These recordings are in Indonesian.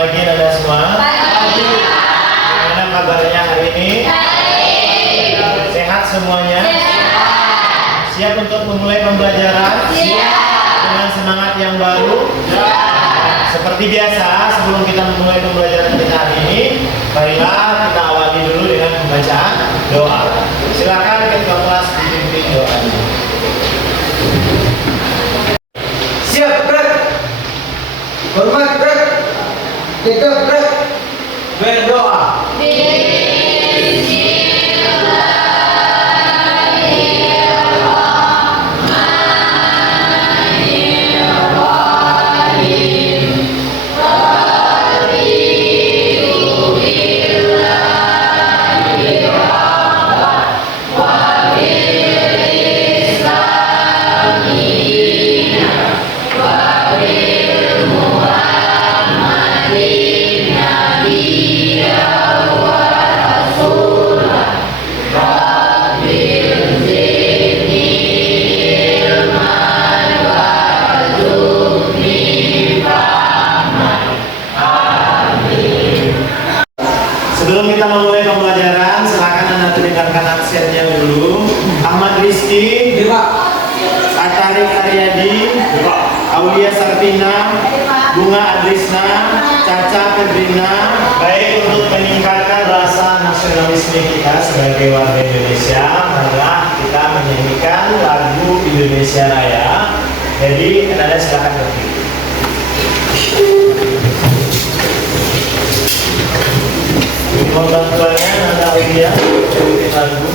pagi Anda semua. Pagi. Bagaimana kabarnya hari ini? Baik. Sehat semuanya? Sehat. Siap untuk memulai pembelajaran? Siap. Dengan semangat yang baru? Seperti biasa, sebelum kita memulai pembelajaran kita hari ini, marilah kita awali dulu dengan pembacaan doa. Silakan ketua kelas dipimpin doanya. Siap, gerak. Hormat, gerak. Tegak, gerak. Berdoa. Sebelum kita memulai pembelajaran, silakan Anda dengarkan absennya dulu. Ahmad Rizky, Atarik Aryadi, Aulia Sarpina, Bunga Adrisna, Caca Febrina. Baik, untuk meningkatkan rasa nasionalisme kita sebagai warga Indonesia, marilah kita menyanyikan lagu Indonesia Raya. Jadi, Anda silakan berdiri. Mohon bantuannya Anda Aulia bikin lagu.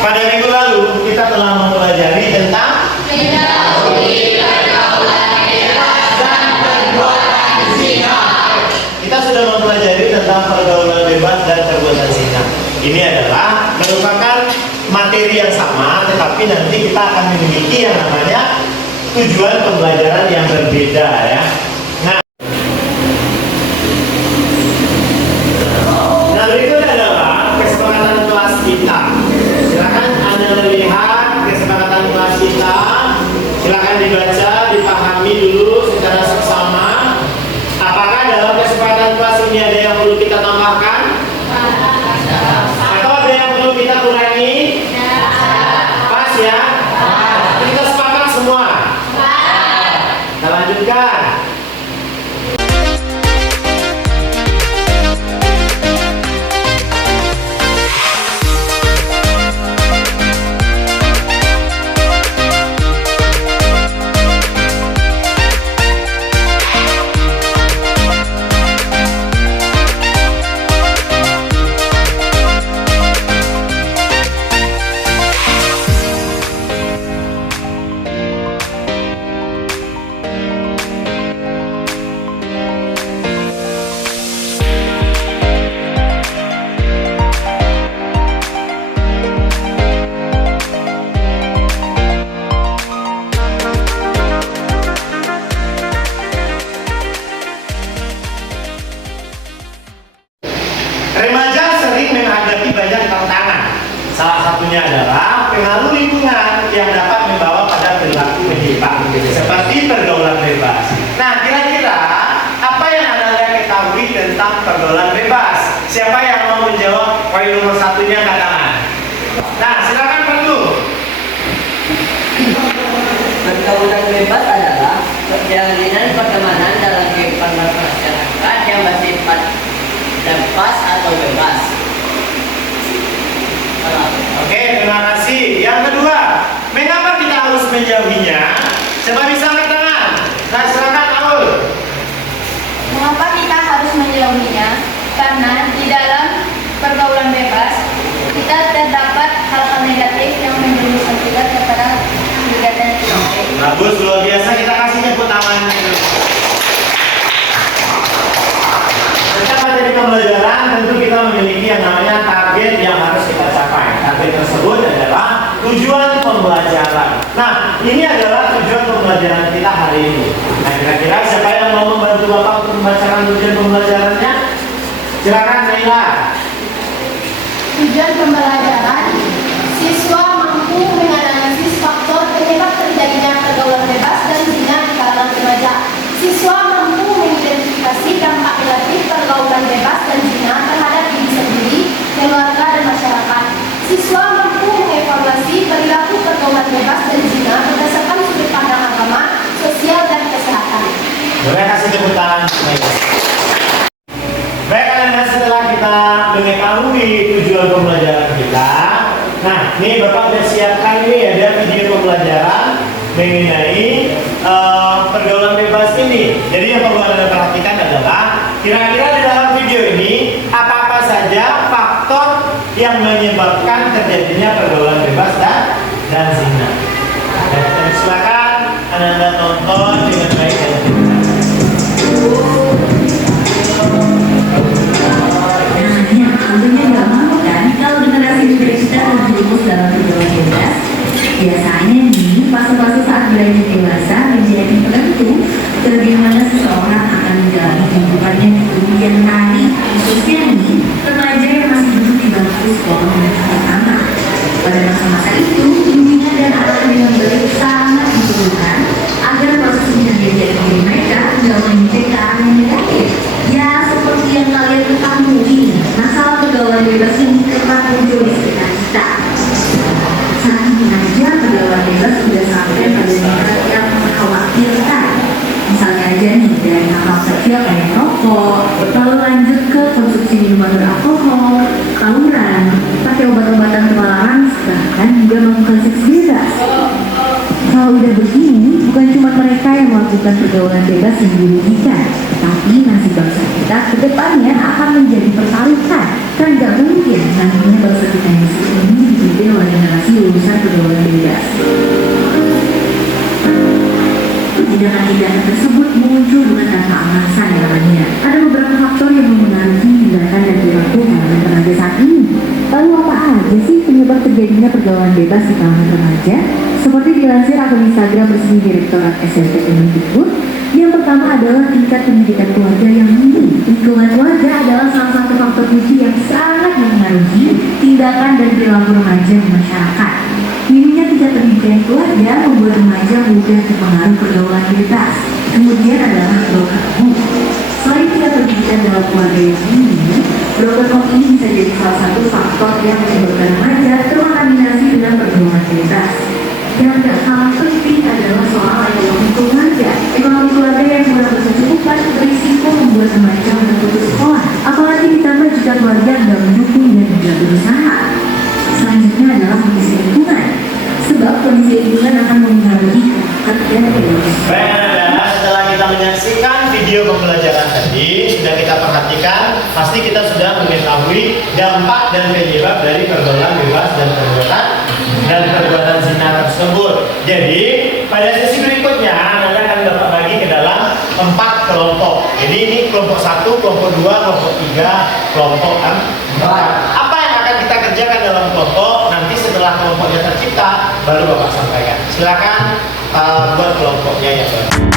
Pada minggu lalu kita telah mempelajari tentang kita sudah mempelajari tentang pergaulan bebas dan perbuatan zina. Ini adalah merupakan materi yang sama, tetapi nanti kita akan memiliki yang namanya tujuan pembelajaran yang berbeda ya. Nah, berikut adalah kesepakatan kelas kita. Silakan Anda melihat kesepakatan kelas kita. Silakan dibaca, dipahami dulu secara seksama. Apakah dalam kesepakatan kelas ini ada yang perlu kita tambahkan? Atau ada yang perlu kita kurangi? Pas ya? Kita sepakat semua. Kita lanjutkan. Remaja sering menghadapi banyak tantangan. Salah satunya adalah pengaruh lingkungan yang dapat membawa pada perilaku menyimpang, seperti pergaulan bebas. Nah, kira-kira apa yang Anda ketahui tentang pergaulan bebas? Siapa yang mau menjawab? Poin nomor satunya angkat tangan. Nah, silakan Perlu. Pergaulan bebas adalah jalinan pertemanan dalam kehidupan masyarakat yang bersifat lepas atau bebas. Oke, terima kasih. Siapa bisa angkat tangan? Nah, silakan Aul. Mengapa kita harus menjauhinya? Karena di dalam pergaulan bebas kita terdapat hal-hal negatif yang menjerumuskan kita kepada kegiatan yang tidak baik. Bagus, luar biasa. Kita kasih tepuk tangan. Setiap materi pembelajaran tentu kita memiliki yang namanya target yang harus kita capai. Target tersebut adalah tujuan pembelajaran. Nah, ini adalah tujuan pembelajaran kita hari ini. Nah, kira-kira siapa yang mau membantu Bapak untuk membacakan tujuan pembelajarannya? Silakan Naila. Tujuan pembelajaran, siswa mampu menganalisis faktor penyebab terjadinya pergaulan bebas dan zina di kalangan remaja. Siswa mampu mengidentifikasi dampak negatif pergaulan bebas dan zina terhadap diri sendiri, keluarga, dan masyarakat. Siswa mampu mengevaluasi perilaku pergaulan bebas dan zina berdasarkan sudut pandang agama, sosial, dan kesehatan. Boleh kasih tepuk tangan. Baik, anak-anak, setelah kita mengetahui tujuan pembelajaran kita, nah ini Bapak sudah siapkan ini ada video pembelajaran mengenai pergaulan bebas ini. Jadi yang perlu Anda perhatikan adalah kira-kira di dalam video ini apa-apa saja faktor yang menyebabkan terjadinya pergaulan bebas dan zina. Dan silakan Anda tonton dengan baik dan benar. Tentunya nggak mau kan kalau generasi muda kita terjerumus dalam pergaulan bebas. Biasanya nih fase-fase saat beranjak dewasa menjadi penentu bagaimana seseorang akan menjalani kehidupannya di kemudian hari, khususnya nih remaja yang masih duduk di bangku sekolah menengah pertama. Pada masa-masa itu, bimbingan dan arahan yang baik sangat diperlukan agar proses menjadi diri mereka tidak menyimpang ke arah yang negatif. Ya, seperti yang kalian ketahui, masalah pergaulan bebas ini kerap muncul di sekitar kita. Saat ini aja pergaulan bebas sudah sampai pada tingkat yang mengkhawatirkan. Misalnya aja nih, dari hal kecil kayak rokok, lalu lanjut ke konsumsi minuman beralkohol, tawuran, pakai obat-obatan terlarang, bahkan juga melakukan seks bebas. Kalau udah begini, bukan cuma mereka yang melakukan pergaulan bebas yang dirugikan, tapi nasib bangsa kita ke depannya akan menjadi pertaruhan. Kan gak mungkin nantinya bangsa kita yang ini dipimpin oleh generasi lulusan pergaulan bebas. Tindakan-tindakan tersebut muncul dengan tanpa alasan namanya. Ada beberapa faktor yang mempengaruhi tindakan dan perilaku kalangan remaja saat ini. Lalu apa aja sih penyebab terjadinya pergaulan bebas di kalangan remaja? Seperti dilansir akun Instagram resmi Direktorat SMP Kemendikbud, yang pertama adalah tingkat pendidikan keluarga yang minim. Lingkungan keluarga adalah salah satu faktor kunci yang sangat mempengaruhi tindakan dan perilaku remaja di masyarakat. Minimnya tingkat pendidikan keluarga membuat remaja mudah terpengaruh pergaulan bebas. Kemudian adalah broken home. Selain tingkat pendidikan dalam keluarga yang minim, broken home ini bisa jadi salah satu faktor yang menyebabkan remaja terkontaminasi dengan pergaulan bebas. Yang tidak kalah penting adalah soal ekonomi keluarga. Ekonomi keluarga yang kurang berkecukupan berisiko membuat remaja putus sekolah. Apalagi ditambah jika keluarga tidak mendukung dan tidak berusaha. Selanjutnya adalah kondisi lingkungan. Sebab kondisi lingkungan akan mempengaruhi dan perilaku. Baik, anak-anak, setelah kita menyaksikan video pembelajaran tadi, sudah kita perhatikan, pasti kita sudah mengetahui dampak dan penyebab dari pergaulan bebas dan perbuatan zina tersebut. Jadi, pada sesi berikutnya, anak akan dapat bagi ke dalam 4 kelompok. Jadi ini kelompok 1, kelompok 2, kelompok 3, kelompok 4. Apa yang akan kita kerjakan dalam kelompok? Nanti setelah kelompoknya tercipta, baru Bapak sampaikan. Silakan buat kelompoknya ya, Bapak.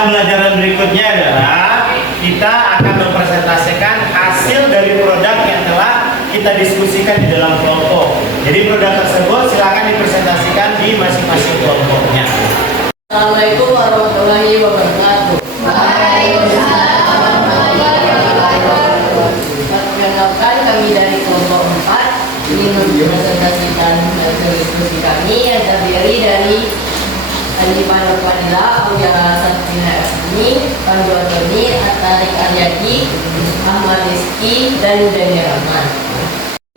Pembelajaran berikutnya adalah kita akan mempresentasikan hasil dari produk yang telah kita diskusikan di dalam kelompok. Jadi produk tersebut silakan dipresentasikan di masing-masing kelompoknya. Assalamualaikum warahmatullahi wabarakatuh. Perkenalkan, kami dari kelompok 4 ingin mempresentasikan hasil diskusi kami yang terdiri dari Andi Pandu Fadila, Ujara Satina Erni, Pandu Antoni, Atarik Aryadi, Ahmad Rizky, dan Dani Rahman.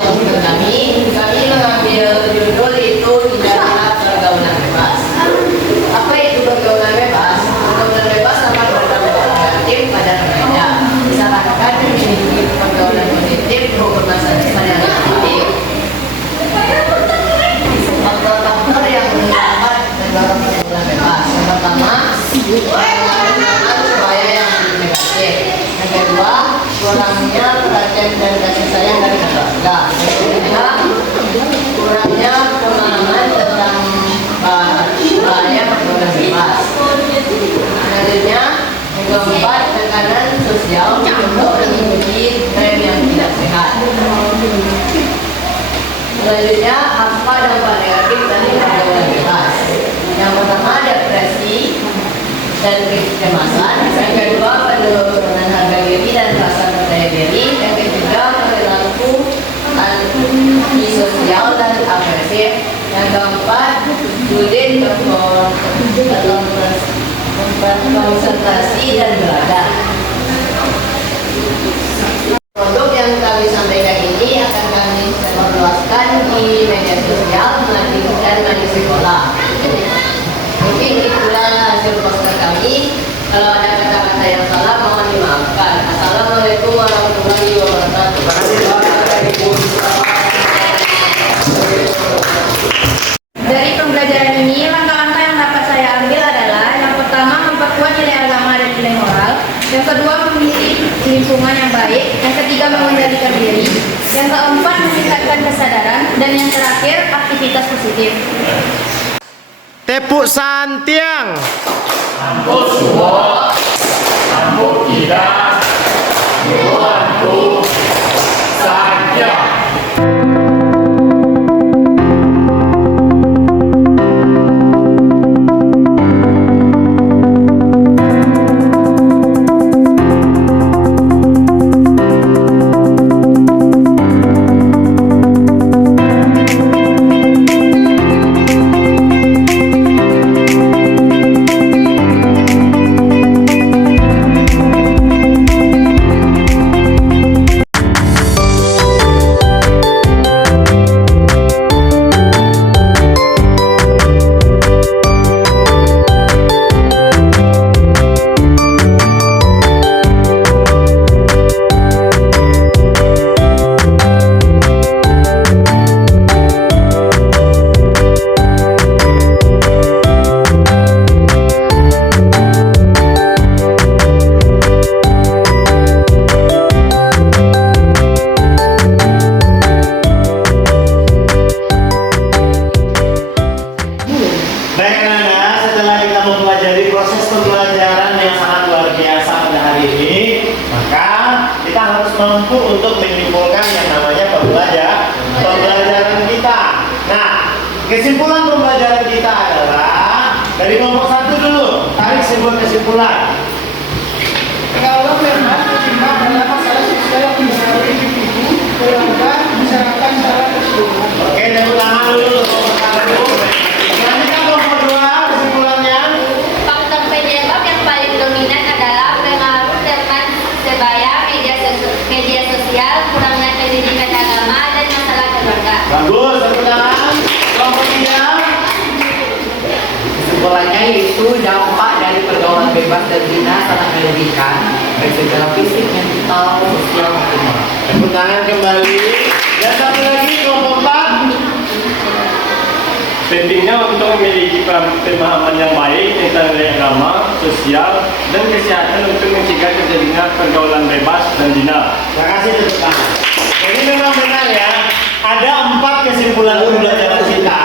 Untuk kami mengambil judul itu tidaklah pergaulan bebas. Apa itu pergaulan bebas? Pergaulan bebas dapat berdampak negatif pada remaja. Disarankan memiliki pergaulan positif maupun masa depan yang positif. Faktor-faktor yang mendapat mendorong pergaulan bebas. Yang pertama, supaya yang negatif. Yang kedua, kurangnya perhatian dan kasih sayang dari keluarga. Yang ketiga, kurangnya pemahaman tentang bahaya pergaulan bebas. Selanjutnya, yang keempat, tekanan sosial untuk mengikuti tren yang tidak sehat. Selanjutnya, apa dampak negatif dari pergaulan bebas? Yang pertama, depresi dan kecemasan. Yang kedua, penurunan harga diri dan rasa percaya diri. Yang ketiga, perilaku antisosial dan agresif. Yang keempat, sulit konsentrasi dan belajar. Produk yang kami sampaikan ini akan kami sebarluaskan di media sosial dan di sekolah. Mungkin itulah hasil poster kami. Kalau ada kata-kata yang salah mohon dimaafkan. Assalamualaikum warahmatullahi wabarakatuh. Dari pembelajaran ini, langkah-langkah yang dapat saya ambil adalah yang pertama, memperkuat nilai agama dan nilai moral. Yang kedua, memiliki lingkungan yang baik. Yang ketiga, mengendalikan diri. Yang keempat, meningkatkan kesadaran. Dan yang terakhir, aktivitas positif. Tepuk santiang. Sampul semua, sampul tidak, bantu saja. mampu untuk menyimpulkan yang namanya pembelajaran kita. Nah, kesimpulan pembelajaran kita adalah dari kelompok 1 dulu, tarik sebuah kesimpulan. Kalau memang ketimbang dalam masalah seksual yang dipengaruhi individu, keluarga, masyarakat secara keseluruhan. Oke, tepuk tangan dulu untuk kelompok 1. Selanjutnya kelompok 2, kesimpulannya. Faktor penyebab yang paling dominan adalah pengaruh teman sebaya, media sosial, kurangnya pendidikan agama, dan masalah keluarga. Bagus, tepuk tangan. Kelompok 3. Kesimpulannya yaitu dampak dari pergaulan bebas dan zina sangat merugikan baik secara fisik, mental, sosial maupun moral. Tepuk tangan kembali. Dan satu lagi kelompok 4. Pentingnya untuk memiliki pemahaman yang baik tentang nilai agama, sosial, dan kesehatan untuk mencegah terjadinya pergaulan bebas dan zina. Terima kasih, tepuk tangan. Jadi memang benar ya, ada 4 kesimpulan pembelajaran kita.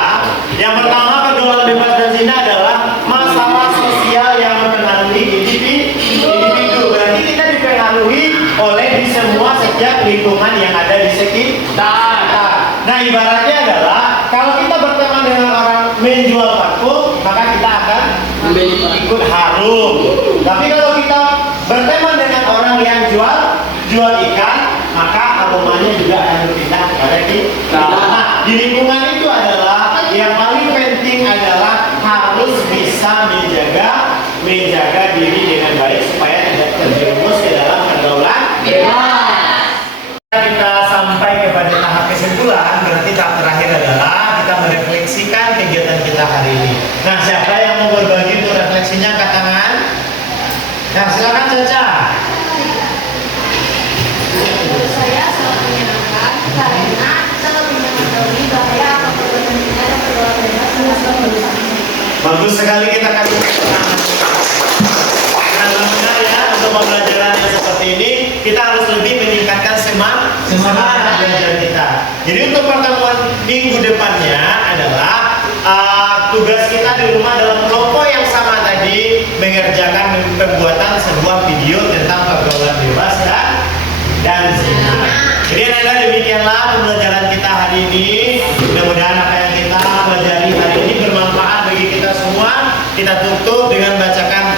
Yang pertama, pergaulan bebas dan zina adalah masalah sosial yang mempengaruhi terhadap lingkungan yang ada di sekitar. Nah, ibaratnya adalah kalau kita berteman dengan orang menjual parfum, maka kita akan ikut harum. Tapi kalau kita berteman dengan orang yang jual ikan, maka aromanya juga akan berpindah kepada kita. Nah, di lingkungan itu adalah yang paling penting adalah harus bisa menjaga diri dengan baik supaya tidak terjerumus ke dalam pergaulan bebas. Kita sampai kepada tahap kesimpulan, berarti tahap terakhir adalah kita merefleksikan kegiatan kita hari ini. Nah, siapa yang mau berbagi untuk refleksinya, angkat tangan. Nah, silakan Caca. Menurut saya sangat menyenangkan karena kita lebih mengetahui bahaya apa perbuatan kita dan pergaulan bebas terhadap berusaha. Bagus sekali, kita kasih tangan. Nah, benar ya, untuk pembelajaran yang seperti ini kita harus lebih meningkatkan semangat belajar kita. Jadi untuk pertemuan minggu depannya adalah tugas kita di rumah dalam kelompok yang sama tadi mengerjakan pembuatan sebuah video tentang pergaulan bebas dan zina. Jadi anak-anak, demikianlah pembelajaran kita hari ini. Mudah-mudahan apa yang kita pelajari hari ini bermanfaat bagi kita semua. Kita tutup dengan bacakan